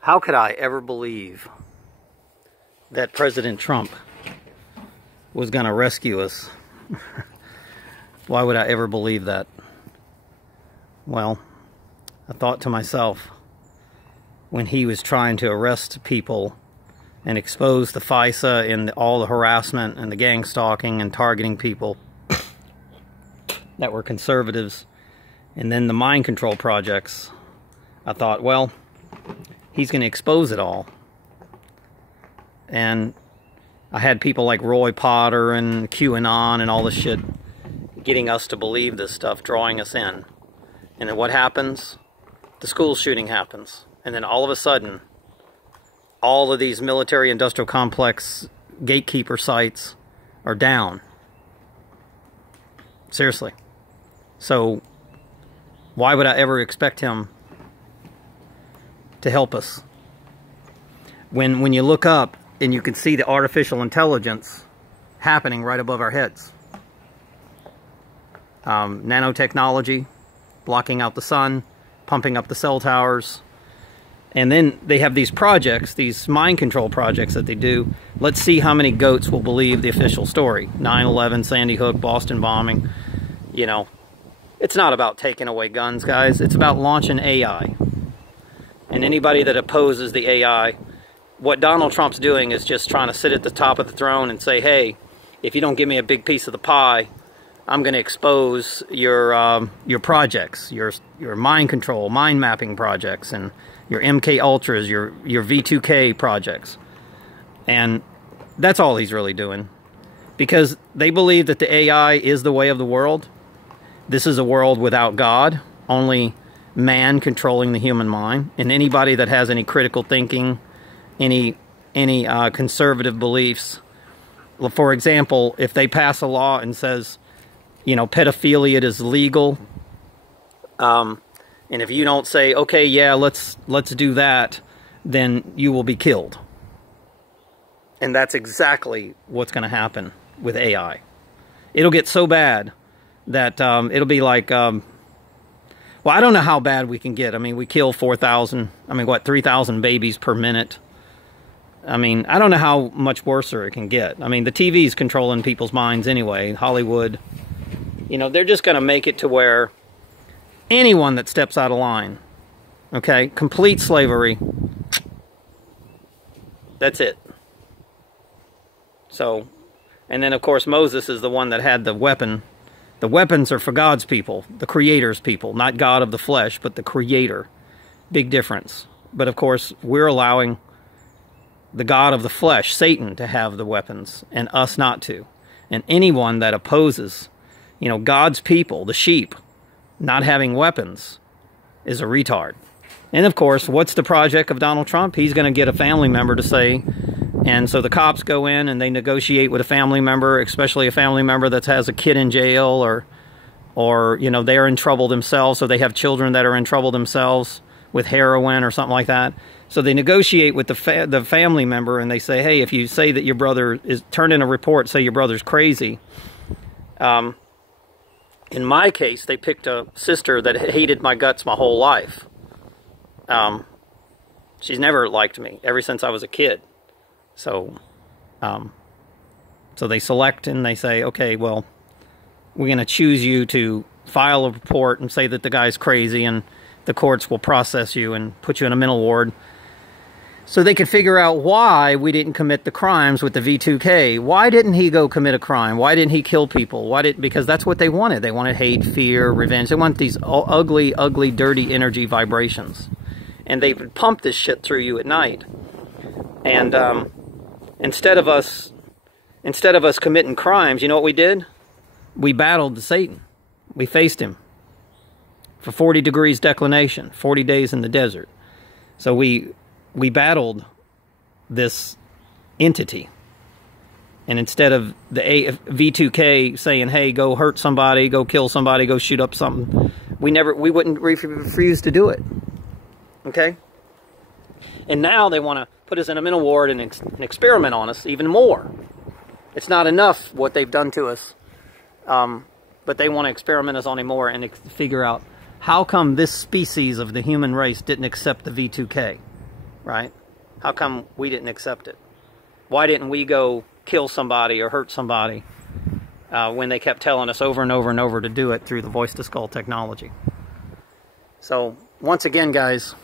How could I ever believe that President Trump was going to rescue us? Why would I ever believe that? Well, I thought to myself, when he was trying to arrest people and expose the FISA and all the harassment and the gang stalking and targeting people that were conservatives, and then the mind control projects, I thought, well, he's going to expose it all. And I had people like Roy Potter and QAnon and all this shit getting us to believe this stuff, drawing us in. And then what happens? The school shooting happens. And then all of a sudden, all of these military-industrial complex gatekeeper sites are down. Seriously. So, why would I ever expect him to help us? When you look up and you can see the artificial intelligence happening right above our heads. Nanotechnology, blocking out the sun, pumping up the cell towers. And then they have these projects, these mind control projects that they do. Let's see how many goats will believe the official story. 9/11, Sandy Hook, Boston bombing. You know, it's not about taking away guns, guys. It's about launching AI. And anybody that opposes the AI, what Donald Trump's doing is just trying to sit at the top of the throne and say, hey, if you don't give me a big piece of the pie, I'm going to expose your projects, your mind control, mind mapping projects, and your MK Ultras, your V2K projects. And that's all he's really doing. Because they believe that the AI is the way of the world. This is a world without God, only man controlling the human mind. And anybody that has any critical thinking, any conservative beliefs. For example, if they pass a law and says, you know, pedophilia is legal, and if you don't say, okay, yeah, let's do that, then you will be killed. And that's exactly what's going to happen with AI. It'll get so bad that it'll be like, well, I don't know how bad we can get. I mean, we kill 3,000 babies per minute. I mean, I don't know how much worse it can get. I mean, the TV's controlling people's minds anyway. Hollywood, you know, they're just going to make it to where anyone that steps out of line, okay, complete slavery, that's it. So, and then of course Moses is the one that had the weapon. The weapons are for God's people, the Creator's people, not God of the flesh, but the Creator. Big difference. But of course, we're allowing the God of the flesh, Satan, to have the weapons, and us not to. And anyone that opposes, you know, God's people, the sheep, not having weapons, is a retard. And of course, what's the project of Donald Trump? He's going to get a family member to say, and so the cops go in and they negotiate with a family member, especially a family member that has a kid in jail, or you know, they're in trouble themselves, so they have children that are in trouble themselves with heroin or something like that. So they negotiate with the family member, and they say, hey, if you say that your brother is, turn in a report, say your brother's crazy. In my case, they picked a sister that hated my guts my whole life. She's never liked me ever since I was a kid. So, so they select and they say, okay, well, we're going to choose you to file a report and say that the guy's crazy, and the courts will process you and put you in a mental ward. So they could figure out why we didn't commit the crimes with the V2K. Why didn't he go commit a crime? Why didn't he kill people? Because that's what they wanted. They wanted hate, fear, revenge. They want these ugly, ugly, dirty energy vibrations. And they would pump this shit through you at night. And instead of us committing crimes, you know what we did? We battled Satan. We faced him for 40 degrees declination, 40 days in the desert. So we battled this entity. And instead of the V2K saying, hey, go hurt somebody, go kill somebody, go shoot up something, we wouldn't refuse to do it. Okay? And now they want to put us in a mental ward and experiment on us even more. It's not enough what they've done to us, but they want to experiment us on it more and figure out how come this species of the human race didn't accept the V2K. right? How come we didn't accept it? Why didn't we go kill somebody or hurt somebody when they kept telling us over and over and over to do it through the voice-to-skull technology? So, once again, guys,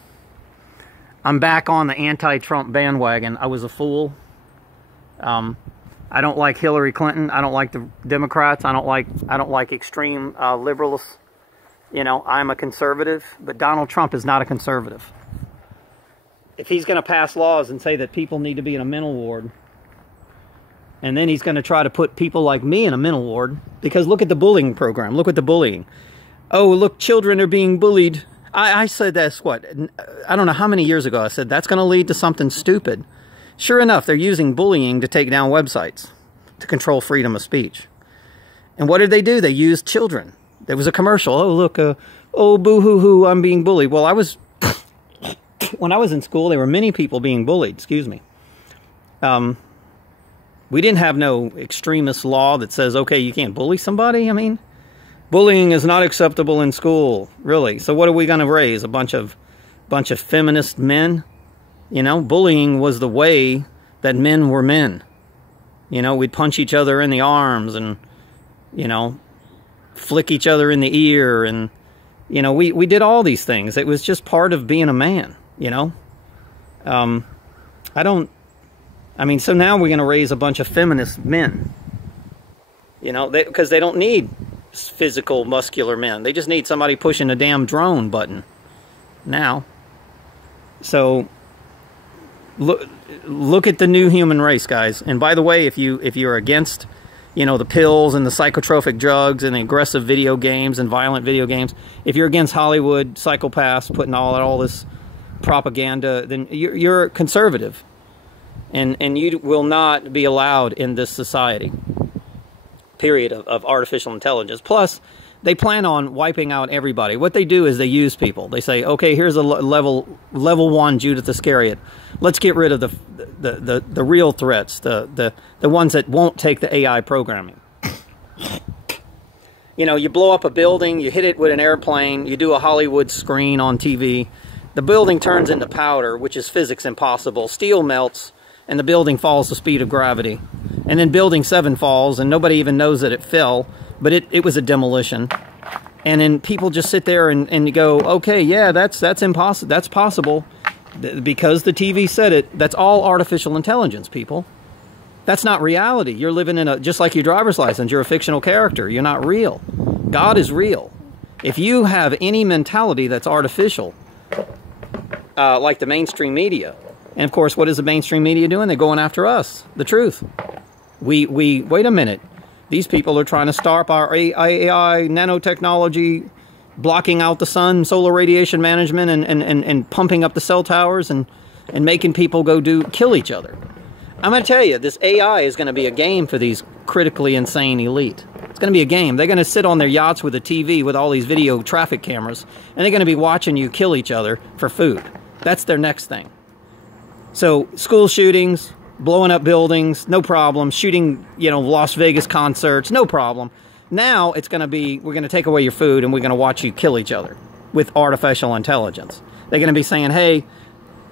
I'm back on the anti-Trump bandwagon. I was a fool. I don't like Hillary Clinton. I don't like the Democrats. I don't like extreme liberals. You know, I'm a conservative, but Donald Trump is not a conservative. If he's going to pass laws and say that people need to be in a mental ward, and then he's going to try to put people like me in a mental ward, because look at the bullying program. Look at the bullying. Oh, look, children are being bullied. I said that's what? I don't know how many years ago I said that's going to lead to something stupid. Sure enough, they're using bullying to take down websites, to control freedom of speech. And what did they do? They used children. There was a commercial. Oh, look, oh, boo-hoo-hoo, I'm being bullied. Well, when I was in school, there were many people being bullied, excuse me. We didn't have no extremist law that says, okay, you can't bully somebody. I mean, bullying is not acceptable in school, really. So what are we going to raise? A bunch of feminist men? You know, bullying was the way that men were men. You know, we'd punch each other in the arms and, you know, flick each other in the ear. And, you know, we did all these things. It was just part of being a man, you know. So now we're going to raise a bunch of feminist men. You know, because they don't need physical, muscular men. They just need somebody pushing a damn drone button now. So look at the new human race, guys. And by the way, if you're against, you know, the pills and the psychotropic drugs and the aggressive video games and violent video games, if you're against Hollywood psychopaths putting all this propaganda, then you're conservative, and you will not be allowed in this society. Period of artificial intelligence. Plus, they plan on wiping out everybody. What they do is they use people. They say, okay, here's a level 1 Judith Iscariot. Let's get rid of the real threats, the ones that won't take the AI programming. You know, you blow up a building, you hit it with an airplane, you do a Hollywood screen on TV. The building turns into powder, which is physics impossible. Steel melts, and the building falls the speed of gravity. And then building 7 falls, and nobody even knows that it fell, but it was a demolition. And then people just sit there and go, okay, yeah, that's impossible. That's possible because the TV said it. That's all artificial intelligence, people. That's not reality. You're living in just like your driver's license. You're a fictional character. You're not real. God is real. If you have any mentality that's artificial, like the mainstream media, and of course, what is the mainstream media doing? They're going after us, the truth. We wait a minute. These people are trying to stop our AI nanotechnology, blocking out the sun, solar radiation management, and pumping up the cell towers and making people kill each other. I'm going to tell you, this AI is going to be a game for these critically insane elite. It's going to be a game. They're going to sit on their yachts with a TV with all these video traffic cameras, and they're going to be watching you kill each other for food. That's their next thing. So, school shootings, blowing up buildings, no problem. Shooting, you know, Las Vegas concerts, no problem. Now, it's going to be, we're going to take away your food and we're going to watch you kill each other with artificial intelligence. They're going to be saying, hey,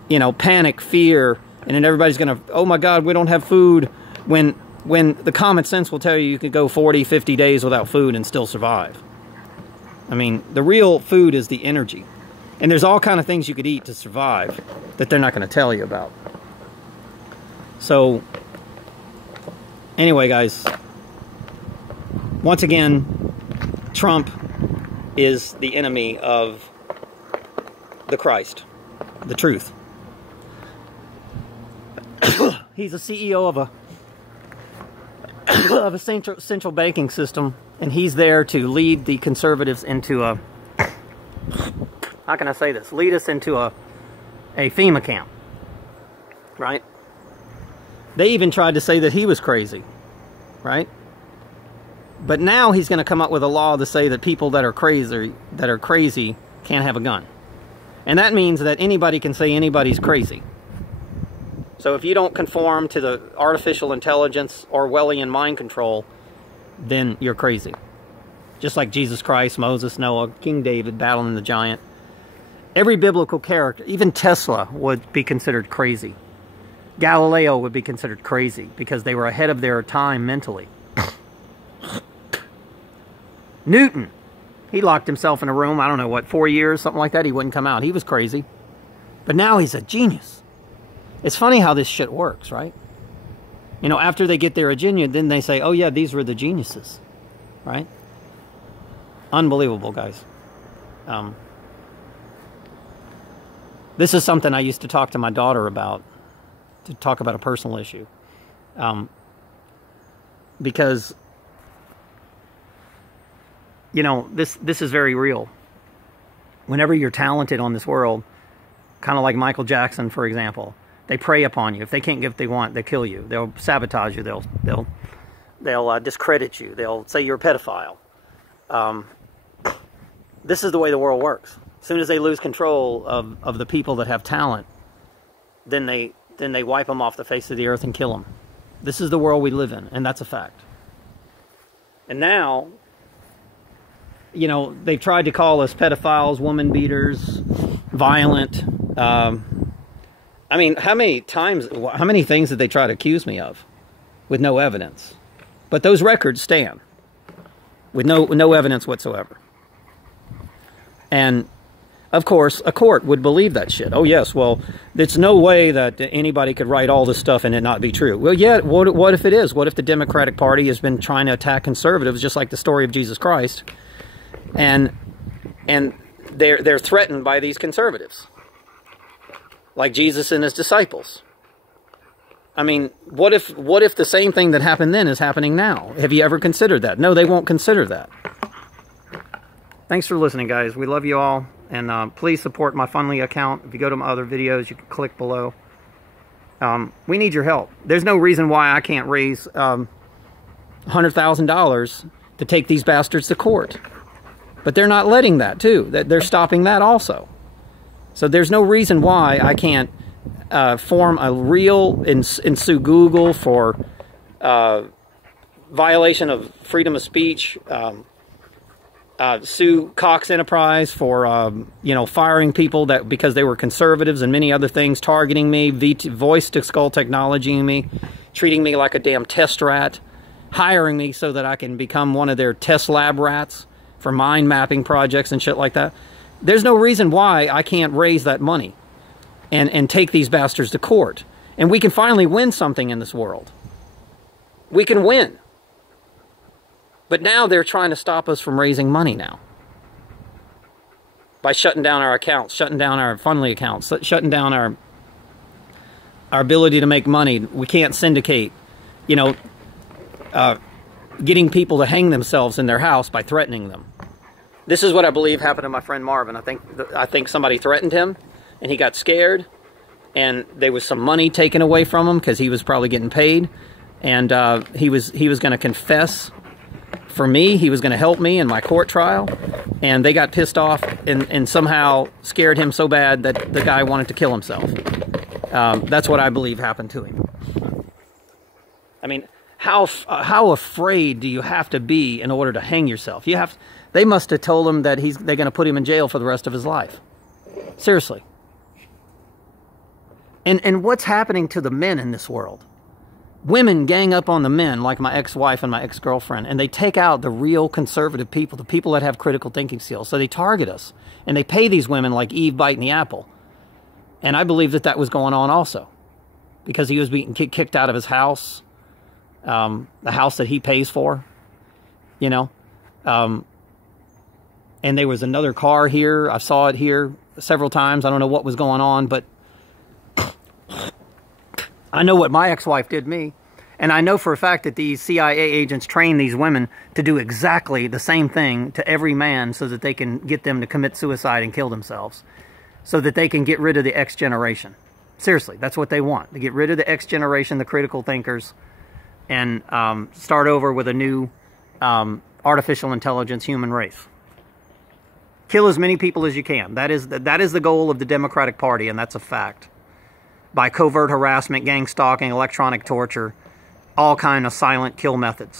you know, panic, fear, and then everybody's going to, oh my God, we don't have food, when the common sense will tell you you could go 40, 50 days without food and still survive. I mean, the real food is the energy. And there's all kind of things you could eat to survive that they're not going to tell you about. So, anyway, guys, once again, Trump is the enemy of the Christ, the truth. He's the CEO of a central banking system, and he's there to lead the conservatives into a, how can I say this? Lead us into a FEMA camp, right? They even tried to say that he was crazy, right? But now he's going to come up with a law to say that people that are crazy can't have a gun. And that means that anybody can say anybody's crazy. So if you don't conform to the artificial intelligence, Orwellian mind control, then you're crazy. Just like Jesus Christ, Moses, Noah, King David battling the giant. Every biblical character, even Tesla, would be considered crazy. Galileo would be considered crazy because they were ahead of their time mentally. Newton, he locked himself in a room, I don't know what, 4 years, something like that. He wouldn't come out. He was crazy. But now he's a genius. It's funny how this shit works, right? You know, after they get their opinion, then they say, oh yeah, these were the geniuses, right? Unbelievable, guys. This is something I used to talk to my daughter about, to talk about a personal issue. Because, you know, this is very real. Whenever you're talented on this world, kind of like Michael Jackson, for example, they prey upon you. If they can't get what they want, they kill you. They'll sabotage you. They'll discredit you. They'll say you're a pedophile. This is the way the world works. As soon as they lose control of the people that have talent, then they wipe them off the face of the earth and kill them. This is the world we live in, and that's a fact. And now, you know, they've tried to call us pedophiles, woman beaters, violent. I mean, how many things did they try to accuse me of with no evidence? But those records stand with no evidence whatsoever. And of course, a court would believe that shit. Oh yes, well, there's no way that anybody could write all this stuff and it not be true. Well, yeah, what if it is? What if the Democratic Party has been trying to attack conservatives, just like the story of Jesus Christ, and they're threatened by these conservatives, like Jesus and his disciples? I mean, what if the same thing that happened then is happening now? Have you ever considered that? No, they won't consider that. Thanks for listening, guys. We love you all. And please support my Fundly account. If you go to my other videos, you can click below. We need your help. There's no reason why I can't raise $100,000 to take these bastards to court. But they're not letting that, too. They're stopping that also. So there's no reason why I can't form a real and sue Google for violation of freedom of speech, sue Cox Enterprise for, you know, firing people because they were conservatives and many other things, targeting me, voice-to-skull technologying me, treating me like a damn test rat, hiring me so that I can become one of their test lab rats for mind mapping projects and shit like that. There's no reason why I can't raise that money and take these bastards to court. And we can finally win something in this world. We can win. But now they're trying to stop us from raising money now. By shutting down our accounts, shutting down our Fundly accounts, shutting down our ability to make money. We can't syndicate, you know, getting people to hang themselves in their house by threatening them. This is what I believe happened to my friend Marvin. I think somebody threatened him, and he got scared, and there was some money taken away from him because he was probably getting paid, and he was going to confess for me. He was going to help me in my court trial, and they got pissed off and somehow scared him so bad that the guy wanted to kill himself. That's what I believe happened to him. I mean, how afraid do you have to be in order to hang yourself? They must have told him that they're going to put him in jail for the rest of his life. Seriously. And what's happening to the men in this world? Women gang up on the men, like my ex-wife and my ex-girlfriend, and they take out the real conservative people, the people that have critical thinking skills. So they target us, and they pay these women like Eve biting the apple. And I believe that was going on also, because he was being kicked out of his house, the house that he pays for, you know. And there was another car here. I saw it here several times. I don't know what was going on, but I know what my ex-wife did me. And I know for a fact that these CIA agents train these women to do exactly the same thing to every man so that they can get them to commit suicide and kill themselves. So that they can get rid of the X generation. Seriously, that's what they want. To get rid of the X generation, the critical thinkers, and start over with a new artificial intelligence human race. Kill as many people as you can. That is the goal of the Democratic Party, and that's a fact. By covert harassment, gang stalking, electronic torture, all kind of silent kill methods.